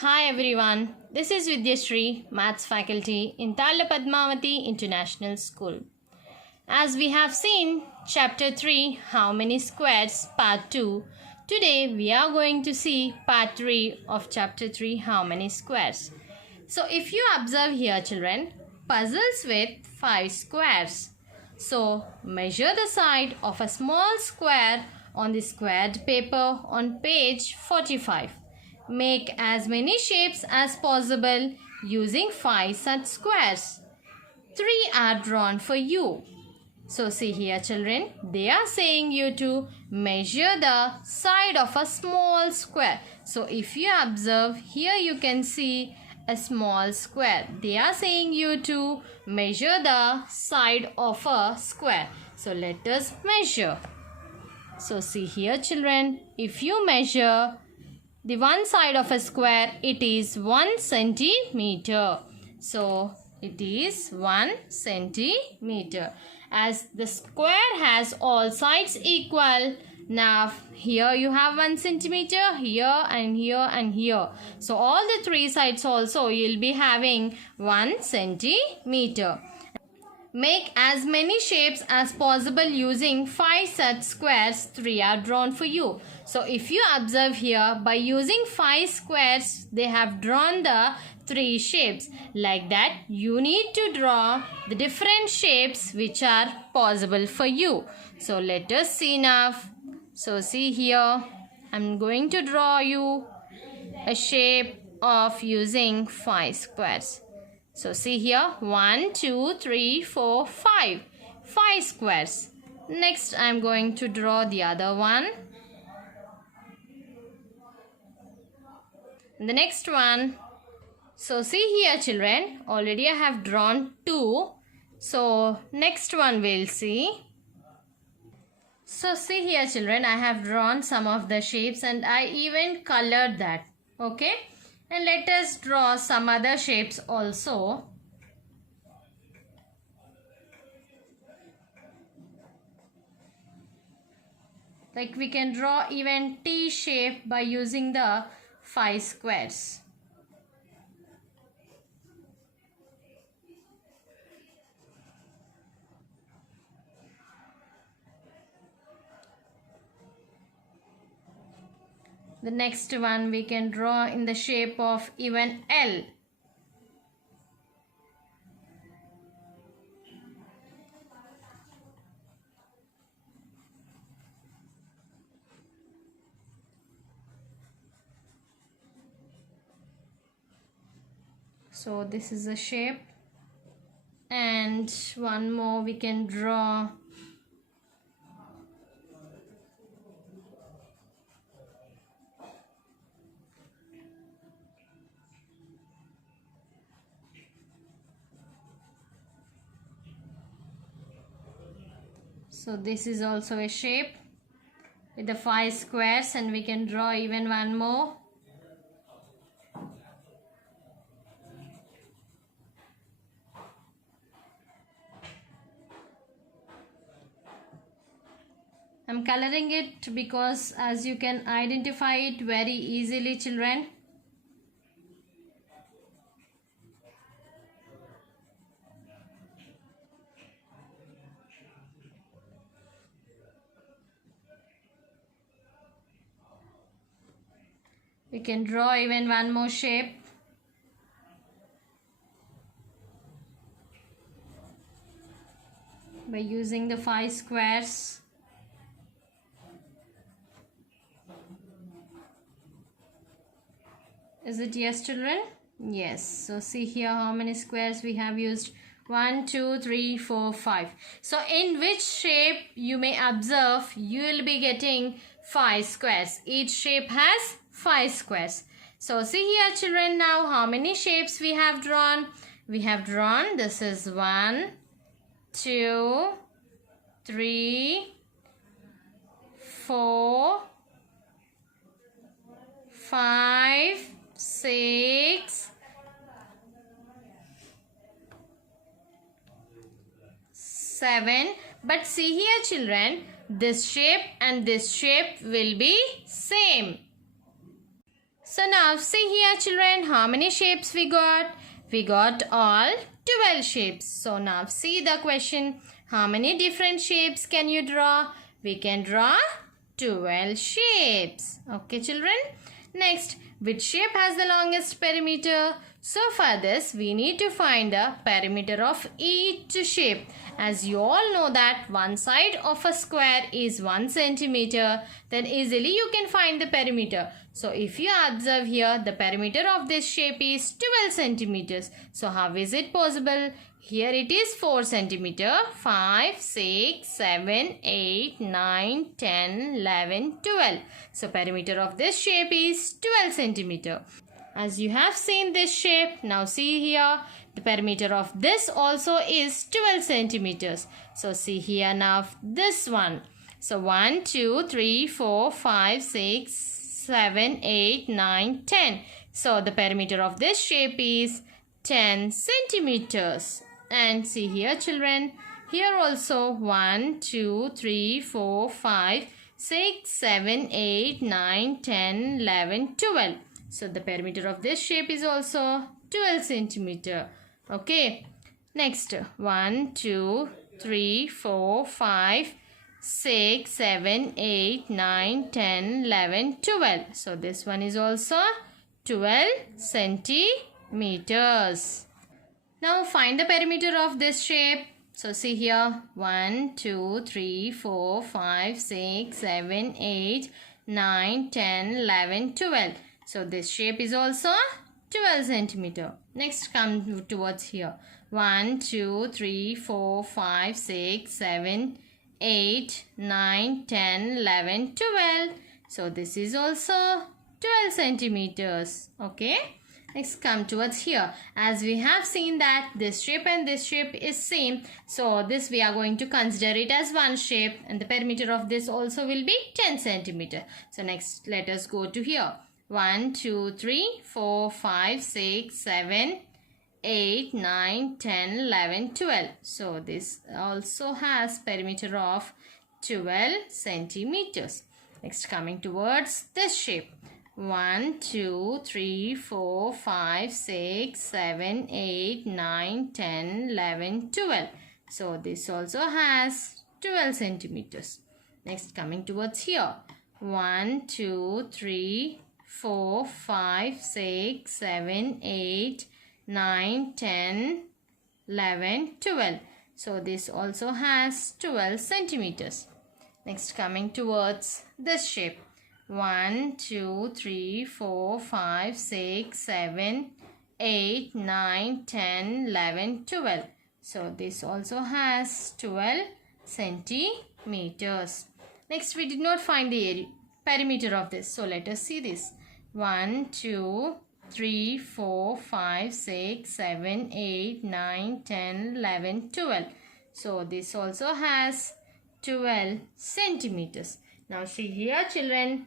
Hi everyone, this is Vidyashree, Maths faculty in Tala Padmavati International School. As we have seen Chapter 3, How Many Squares, Part 2, today we are going to see Part 3 of Chapter 3, How Many Squares. So if you observe here children, puzzles with 5 squares. So measure the side of a small square on the squared paper on page 45. Make as many shapes as possible using 5 such squares. 3 are drawn for you. So see here children, they are saying you to measure the side of a small square. So if you observe here you can see a small square. They are saying you to measure the side of a square. So let us measure. So see here children, if you measure the one side of a square, it is 1 centimeter. So it is 1 centimeter. As the square has all sides equal, now here you have 1 centimeter, here and here and here. So all the 3 sides also you will be having 1 centimeter. Make as many shapes as possible using 5 such squares. 3 are drawn for you. So if you observe here, by using 5 squares, they have drawn the 3 shapes. Like that, you need to draw the different shapes which are possible for you. So let us see now. So see here, I'm going to draw you a shape of using 5 squares. So see here, 1, 2, 3, 4, 5. 5 squares. Next, I am going to draw the other one. And the next one. So see here children, already I have drawn 2. So next one we'll see. So see here children, I have drawn some of the shapes and I even colored that. Okay. And let us draw some other shapes also. Like we can draw even T shape by using the 5 squares. The next one we can draw in the shape of even L. So this is a shape. And one more we can draw so this is also a shape with the 5 squares and we can draw even one more. I'm coloring it because as you can identify it very easily children. We can draw even one more shape. By using the 5 squares. Is it yes children? Yes. So see here how many squares we have used. 1, 2, 3, 4, 5. So in which shape you may observe you will be getting 5 squares. Each shape has 5 squares. So see here children now how many shapes we have drawn. We have drawn, this is 1, 2, 3, 4, 5, 6, 7. But see here children, this shape and this shape will be same. So now see here children, how many shapes we got? We got all 12 shapes. So now see the question. How many different shapes can you draw? We can draw 12 shapes. Okay children. Next, which shape has the longest perimeter? So for this, we need to find the perimeter of each shape. As you all know that one side of a square is 1 centimeter, then easily you can find the perimeter. So if you observe here, the perimeter of this shape is 12 centimeters. So how is it possible? Here it is 4 centimeter, 5, 6, 7, 8, 9, 10, 11, 12. So perimeter of this shape is 12 centimeter. As you have seen this shape, now see here, the perimeter of this also is 12 centimeters. So see here now this one. So 1, 2, 3, 4, 5, 6, 7, 8, 9, 10. So the perimeter of this shape is 10 centimeters. And see here children, here also 1, 2, 3, 4, 5, 6, 7, 8, 9, 10, 11, 12. So the perimeter of this shape is also 12 centimeter. Okay. Next 1, 2, 3, 4, 5, 6, 7, 8, 9, 10, 11, 12. So this one is also 12 centimeters. Now find the perimeter of this shape. So see here 1, 2, 3, 4, 5, 6, 7, 8, 9, 10, 11, 12. So this shape is also 12 centimeter. Next come towards here. 1, 2, 3, 4, 5, 6, 7, 8, 9, 10, 11, 12. So this is also 12 centimeters. Okay. Next come towards here. As we have seen that this shape and this shape is same. So this we are going to consider it as one shape. And the perimeter of this also will be 10 centimeter. So next let us go to here. 1, 2, 3, 4, 5, 6, 7, 8, 9, 10, 11, 12. So this also has perimeter of 12 centimeters. Next coming towards this shape. 1, 2, 3, 4, 5, 6, 7, 8, 9, 10, 11, 12. So this also has 12 centimeters. Next coming towards here. 1, 2, 3, 4, 5, 6, 7, 8, 9, 10, 11, 12. So this also has 12 centimeters. Next coming towards this shape. 1, 2, 3, 4, 5, 6, 7, 8, 9, 10, 11, 12. So this also has 12 centimeters. Next we did not find the perimeter of this. So let us see this. 1, 2, 3, 4, 5, 6, 7, 8, 9, 10, 11, 12. So this also has 12 centimeters. Now see here children.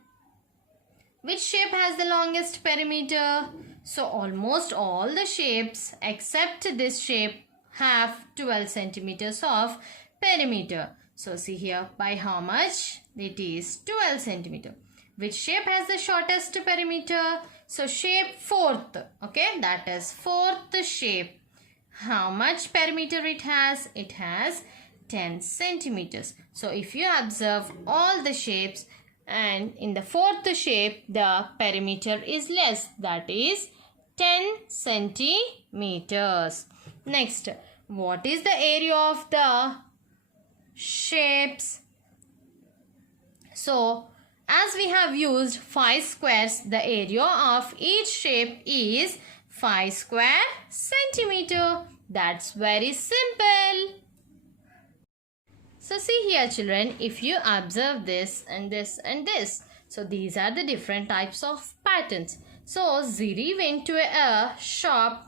Which shape has the longest perimeter? So almost all the shapes except this shape have 12 centimeters of perimeter. So see here by how much? It is 12 centimeter. Which shape has the shortest perimeter? So shape fourth. Okay, that is fourth shape. How much perimeter it has? It has 10 centimeters. So if you observe all the shapes, and in the fourth shape the perimeter is less, that is 10 centimeters. Next, what is the area of the shapes? So as we have used 5 squares, the area of each shape is 5 square centimeter. That's very simple. So see here children, if you observe this and this and this, so these are the different types of patterns. So Ziri went to a shop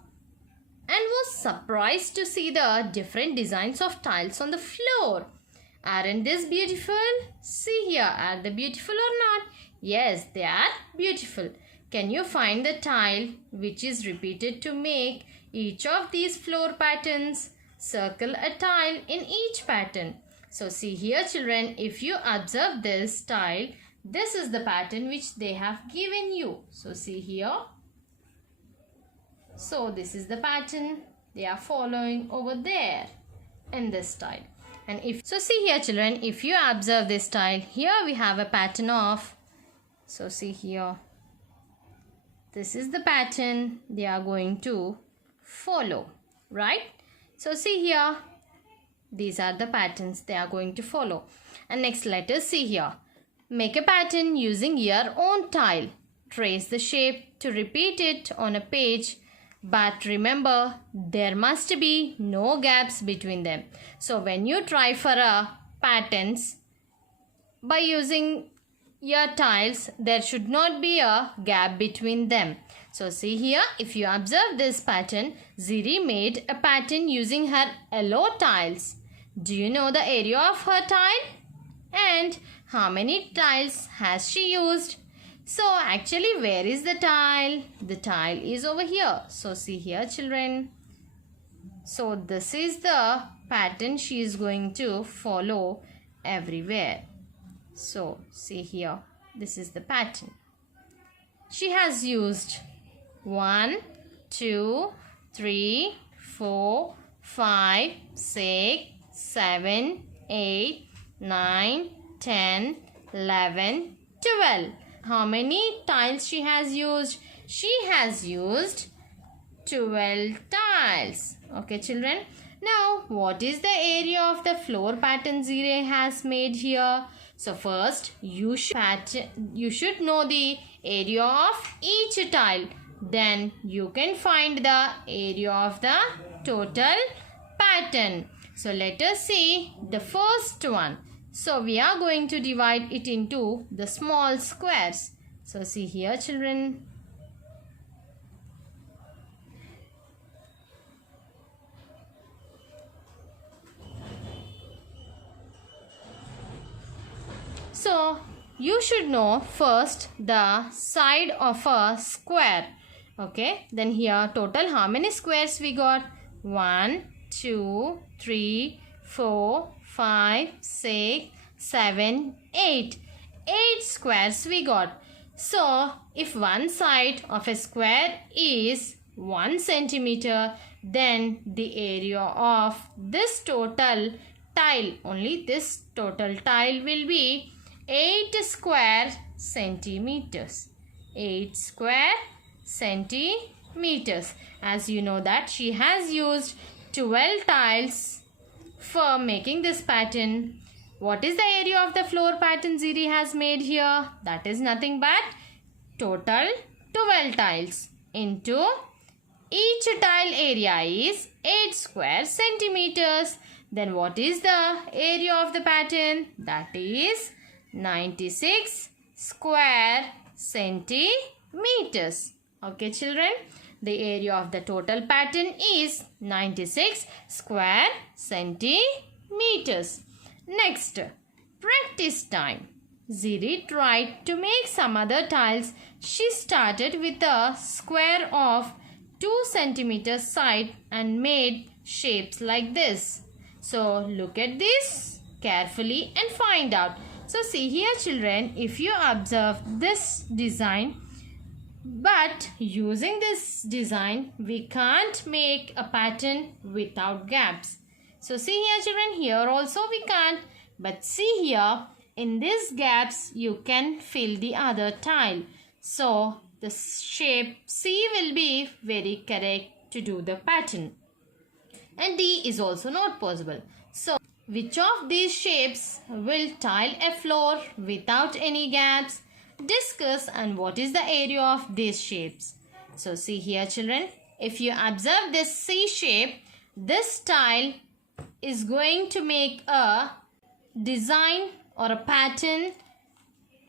and was surprised to see the different designs of tiles on the floor. Aren't these beautiful? See here, are they beautiful or not? Yes, they are beautiful. Can you find the tile which is repeated to make each of these floor patterns? Circle a tile in each pattern. So see here children, if you observe this tile, this is the pattern which they have given you. So see here. So this is the pattern they are following over there in this style. And if so, see here children, if you observe this style, here we have a pattern of, so see here, this is the pattern they are going to follow, right? So see here, these are the patterns they are going to follow. And next, let us see here. Make a pattern using your own tile. Trace the shape to repeat it on a page, but remember there must be no gaps between them. So when you try for patterns by using your tiles, there should not be a gap between them. So see here, if you observe this pattern, Ziri made a pattern using her yellow tiles. Do you know the area of her tile? And how many tiles has she used? So actually, where is the tile? The tile is over here. So see here children. So this is the pattern she is going to follow everywhere. So see here, this is the pattern. She has used 1, 2, 3, 4, 5, 6, 7, 8, 9, 10, 11, 12. How many tiles she has used? She has used 12 tiles. Okay children. Now what is the area of the floor pattern Ziri has made here? So first you should know the area of each tile. Then you can find the area of the total pattern. So let us see the first one. So we are going to divide it into the small squares. So see here children. So you should know first the side of a square. Okay, then here total how many squares we got? 1, 2, 3, 4, 5, 6, 7, 8. 8 squares we got. So if one side of a square is 1 centimeter, then the area of this total tile, only this total tile will be 8 square centimeters. 8 square centimeters. As you know that she has used 12 tiles for making this pattern. What is the area of the floor pattern Ziri has made here? That is nothing but total 12 tiles into each tile area is 8 square centimeters. Then what is the area of the pattern? That is 96 square centimeters. Okay children, the area of the total pattern is 96 square centimeters. Next, practice time. Ziri tried to make some other tiles. She started with a square of 2 centimeters side and made shapes like this. So look at this carefully and find out. So see here children, if you observe this design, but using this design we can't make a pattern without gaps. So see here children, here also we can't, but see here in these gaps you can fill the other tile. So the shape C will be very correct to do the pattern, and D is also not possible. So which of these shapes will tile a floor without any gaps? Discuss, and what is the area of these shapes? So see here children, if you observe this C shape, this tile is going to make a design or a pattern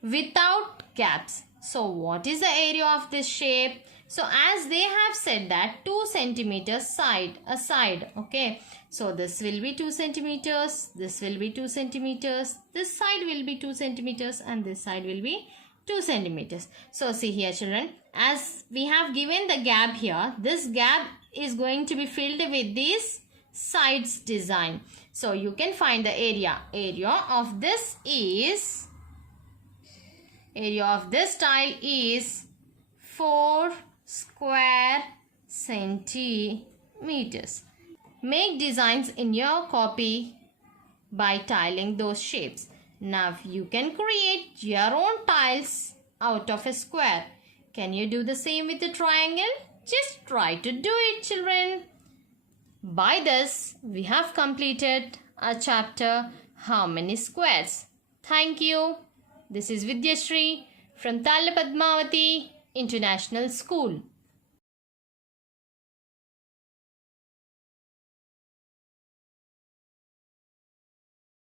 without gaps. So what is the area of this shape? So as they have said that 2 centimeters side aside. Okay, so this will be 2 centimeters, this will be 2 centimeters, this side will be 2 centimeters, and this side will be 2 centimeters. So see here children, as we have given the gap here, this gap is going to be filled with this sides design. So you can find the area. Area of this is Area of this tile is 4 square centimeters. Make designs in your copy by tiling those shapes. Now you can create your own tiles out of a square. Can you do the same with a triangle? Just try to do it, children. By this, we have completed our chapter, How Many Squares? Thank you. This is Vidyashree from Tala Padmavati International School.